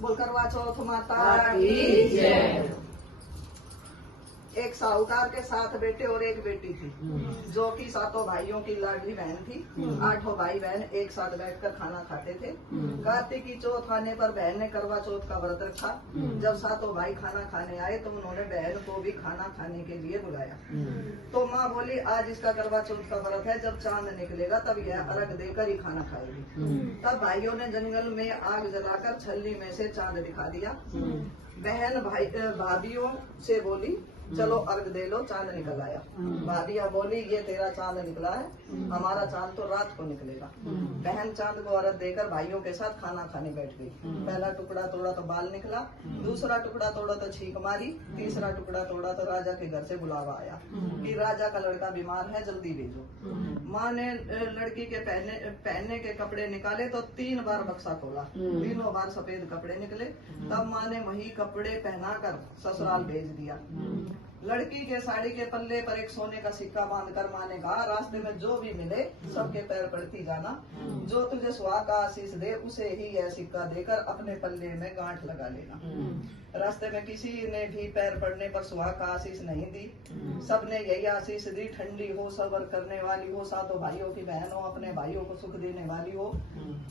बोल करवा चौथ माता की जय। एक साहूकार के 7 बेटे और 1 बेटी थी, जो कि 7 भाइयों की लाडली बहन थी। 8 भाई बहन एक साथ बैठकर खाना खाते थे। कार्तिक की चौथ आने पर बहन ने करवा चौथ का व्रत रखा। जब 7 भाई खाना खाने आए तो उन्होंने बहन को भी खाना खाने के लिए बुलाया। तो माँ बोली, आज इसका करवा चौथ का व्रत है, जब चांद निकलेगा तब यह अर्घ देकर ही खाना खाएगी। तब भाइयों ने जंगल में आग जलाकर छलनी में से चांद दिखा दिया। बहन भाभियों से बोली, चलो अर्घ दे लो, चांद निकल आया। भाभियाँ बोली, ये तेरा चांद निकला है, हमारा चांद तो रात को निकलेगा। बहन चांद को अर्घ देकर भाइयों के साथ खाना खाने बैठ गई। पहला टुकड़ा तोड़ा तो बाल निकला, दूसरा टुकड़ा तोड़ा तो छींक मारी, तीसरा टुकड़ा तोड़ा तो राजा के घर से बुलावा आया कि राजा का लड़का बीमार है, जल्दी भेजो। माँ ने लड़की के पहनने के कपड़े निकाले तो 3 बार बक्सा खोला, तीनों बार सफेद कपड़े निकले। तब माँ ने वही कपड़े पहनाकर ससुराल भेज दिया। लड़की के साड़ी के पल्ले पर एक सोने का सिक्का बांधकर माँ ने कहा, रास्ते में जो भी मिले सबके पैर पड़ती जाना, जो तुझे सुहाग का आशीष दे उसे ही यह सिक्का देकर अपने पल्ले में गांठ लगा लेना। रास्ते में किसी ने भी पैर पड़ने पर सुहाग का आशीष नहीं दी, सबने यही आशीष दी, ठंडी हो, सबर करने वाली हो, 7 भाइयों की बहन हो, अपने भाइयों को सुख देने वाली हो।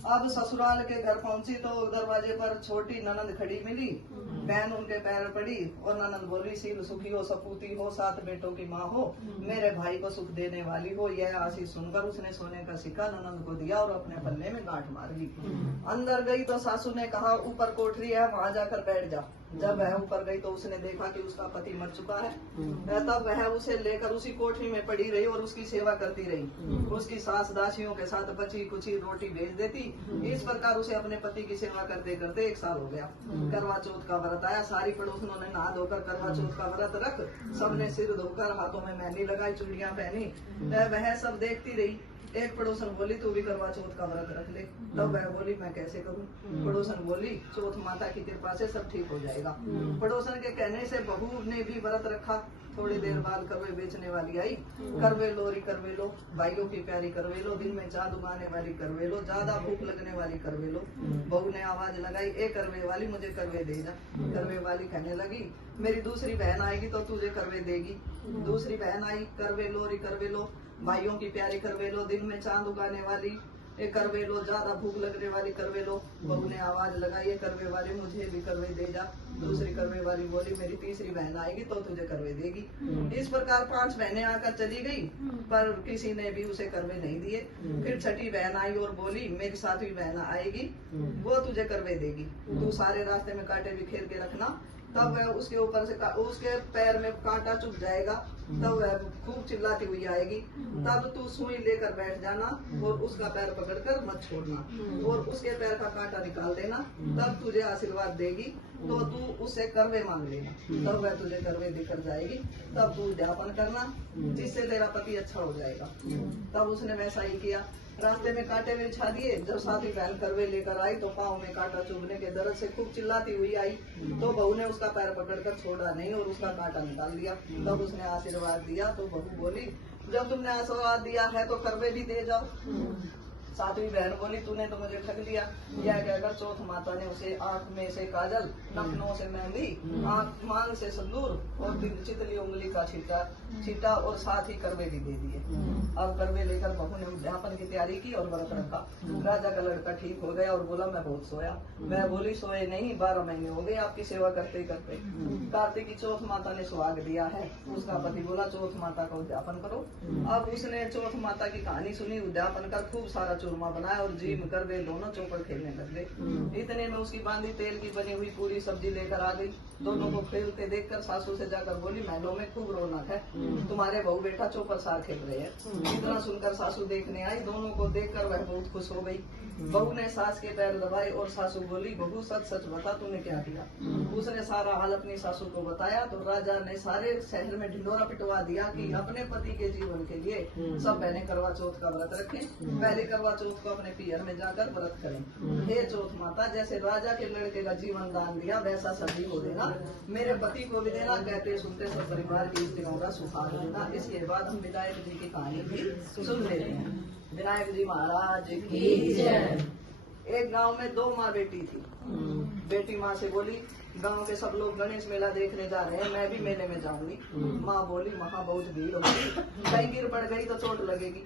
अब ससुराल के घर पहुंची तो दरवाजे पर छोटी ननद खड़ी मिली। बहन उनके पैर पड़ी और ननद बोली, सील सुखी हो, सपूती हो, 7 बेटों की माँ हो, मेरे भाई को सुख देने वाली हो। यह आशीष सुनकर उसने सोने का सिक्का ननद को दिया और अपने पल्ले में गांठ मार ली। अंदर गई तो सासू ने कहा, ऊपर कोठरी है, वहाँ जाकर बैठ जा। जब वह ऊपर गई तो उसने देखा कि उसका पति मर चुका है। तब वह उसे लेकर उसी कोठरी में पड़ी रही और उसकी सेवा करती रही। उसकी सास दासियों के साथ बची कुछ रोटी भेज देती। इस प्रकार उसे अपने पति की सेवा करते करते 1 साल हो गया। करवा चौथ का व्रत आया, सारी पड़ोसनों ने नहा धोकर करवा चौथ का व्रत रख, सबने सिर धोकर हाथों में मेहंदी लगाई, चूड़ियां पहनी। वह सब देखती रही। एक पड़ोसन बोली, तू भी करवा चौथ का व्रत रख ले। तब वह बोली, मैं कैसे करूं? पड़ोसन बोली, चौथ माता की कृपा से सब ठीक हो जाएगा। पड़ोसन के कहने से बहू ने भी व्रत रखा। थोड़ी देर बाद करवे बेचने वाली आई। करवे लोरी करवे लो, भाइयों की प्यारी करवे लो, दिन में चाँद उगाने वाली करवे लो, ज्यादा भूख लगने वाली करवे लो। बहू ने आवाज लगाई, ए करवे वाली, मुझे करवे दे जा। करवे वाली कहने लगी, मेरी दूसरी बहन आएगी तो तुझे करवे देगी। दूसरी बहन आई, करवे लोरी करवे लो, भाइयों की प्यारी करवे लो, दिन में चांद उगाने वाली ये करवे लो, ज्यादा भूख लगने वाली करवे लो। बहू ने आवाज लगाई, करवे वाली, मुझे भी करवे दे जा। दूसरी करवे वाली बोली, मेरी तीसरी बहन आएगी तो तुझे करवे देगी। इस प्रकार 5 बहनें आकर चली गई, पर किसी ने भी उसे करवे नहीं दिए। फिर छठी बहन आई और बोली, मेरी 7वीं बहन आएगी, वो तुझे करवे देगी। तू सारे रास्ते में कांटे बिखेर के रखना, तब वह उसके ऊपर से उसके पैर में कांटा चुभ जाएगा, तब वह खूब चिल्लाती हुई आएगी। तब तू सुई लेकर बैठ जाना और उसका पैर पकड़कर मत छोड़ना और उसके पैर का कांटा निकाल देना, तब तुझे आशीर्वाद देगी। तो तू उससे करवे मांग लेना, तब वह तुझे करवे देकर जाएगी। तब तू उद्यापन करना, जिससे तेरा पति अच्छा हो जाएगा। तब उसने वैसा ही किया। रास्ते में कांटे बिछा दिए। जब 7वीं बहन करवे लेकर आई तो पाँव में कांटा चुभने के दर्द से खूब चिल्लाती हुई आई। तो बहू ने उसका पैर पकड़कर छोड़ा नहीं और उसका कांटा निकाल दिया। तब उसने आशीर्वाद दिया तो बहू बोली, जब तुमने आशीर्वाद दिया है तो करवे भी दे जाओ। 7वीं बहन बोली, तूने तो मुझे ठग लिया। यह कहकर चौथ माता ने उसे आंख में से काजल, नखनों से मेहंदी, मांग से सिंदूर और चितली उंगली का छीटा और साथ ही करवे भी दे दिए। अब करवे लेकर बहू ने उद्यापन की तैयारी की और व्रत रखा। राजा का लड़का ठीक हो गया और बोला, मैं बहुत सोया। मैं बोली, सोए नहीं, 12 महीने हो गए आपकी सेवा करते करते। कार्तिक की चौथ माता ने सुहाग दिया है। उसका पति बोला, चौथ माता का उद्यापन करो। अब उसने चौथ माता की कहानी सुनी, उद्यापन कर खूब सारा चूरमा बनाया और जीम कर वे दोनों चौपड़ खेलने लग गए। इतने में उसकी बांदी तेल की बनी हुई पूरी सब्जी लेकर आ गई। दोनों को खेलते देखकर सासू से जाकर बोली, महलों में खूब रौनक है, तुम्हारे बहू बेटा चौपड़ सार खेल रहे हैं। इतना सुनकर सासू देखने आई। दोनों को देखकर वह बहुत खुश हो गई। बहू ने सास के पैर दबाए और सासू बोली, बहू सच सच बता, तूने क्या किया? उसने सारा हाल अपनी सासू को बताया तो राजा ने सारे शहर में ढिंडोरा पिटवा दिया कि अपने पति के जीवन के लिए सब बहनें करवा चौथ का व्रत रखें। पहले करवा चौथ को अपने पियर में जाकर व्रत करें। हे चौथ माता, जैसे राजा के लड़के का जीवन दान दिया वैसा सभी को देना, मेरे पति को भी देना। कहते सुनते सब परिवार की स्त्रियों का सुहाग देना। इसके बाद हम विनायक जी की कहानी भी सुन लेते हैं। विनायक जी महाराज की जय। एक गांव में 2 माँ बेटी थी। बेटी माँ से बोली गांव के सब लोग गणेश मेला देखने जा रहे हैं, मैं भी मेले में जाऊंगी। माँ बोली वहाँ बहुत भीड़ होगी, कहीं गिर पड़ गई तो चोट लगेगी।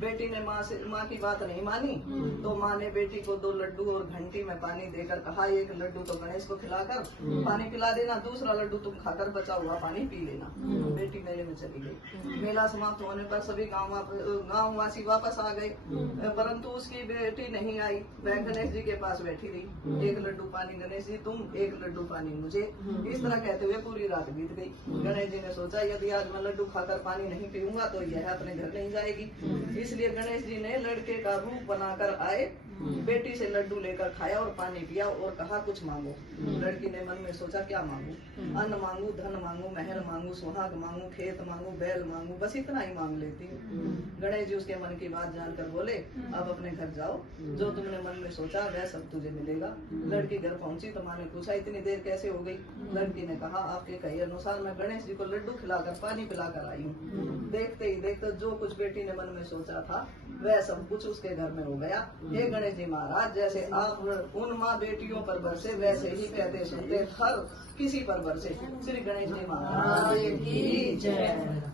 बेटी ने माँ की बात नहीं मानी, तो माँ ने बेटी को 2 लड्डू और घंटी में पानी देकर कहा, एक लड्डू तो गणेश को खिलाकर पानी पिला देना, दूसरा लड्डू तुम खाकर बचा हुआ पानी पी लेना। बेटी मेले में चली गई। मेला समाप्त होने पर सभी गाँववासी वापस आ गए, परंतु उसकी बेटी नहीं आई। वह गणेश जी के पास बैठी रही। एक लड्डू पानी गणेश जी तुम, एक लड्डू पानी मुझे। इस तरह कहते हुए पूरी रात बीत गई। गणेश जी ने सोचा यदि आज मैं लड्डू खाकर पानी नहीं पीऊंगा तो यह अपने घर नहीं जाएगी। इसलिए गणेश जी ने लड़के का रूप बनाकर आए, बेटी से लड्डू लेकर खाया और पानी पिया और कहा कुछ मांगो। लड़की ने मन में सोचा क्या मांगू, अन्न मांगू, धन मांगू, महल मांगू, सुहाग मांगू, खेत मांगू, बैल मांगू, बस इतना ही मांग लेती हूँ। गणेश जी उसके मन की बात जानकर बोले अब अपने घर जाओ, जो तुमने मन में सोचा वह सब तुझे मिलेगा। लड़की घर पहुंची तो माँ ने पूछा इतनी देर कैसे हो गई। लड़की ने कहा आपके कहे अनुसार मैं गणेश जी को लड्डू खिलाकर पानी पिलाकर आई हूँ। देखते ही देखते जो कुछ बेटी ने मन में सोचा था वह सब कुछ उसके घर में हो गया। हे गणेश जी महाराज, जैसे आप उन माँ बेटियों पर बरसे वैसे ही कहते सुनते हर किसी पर बरसे। श्री गणेश जी महाराज की जय।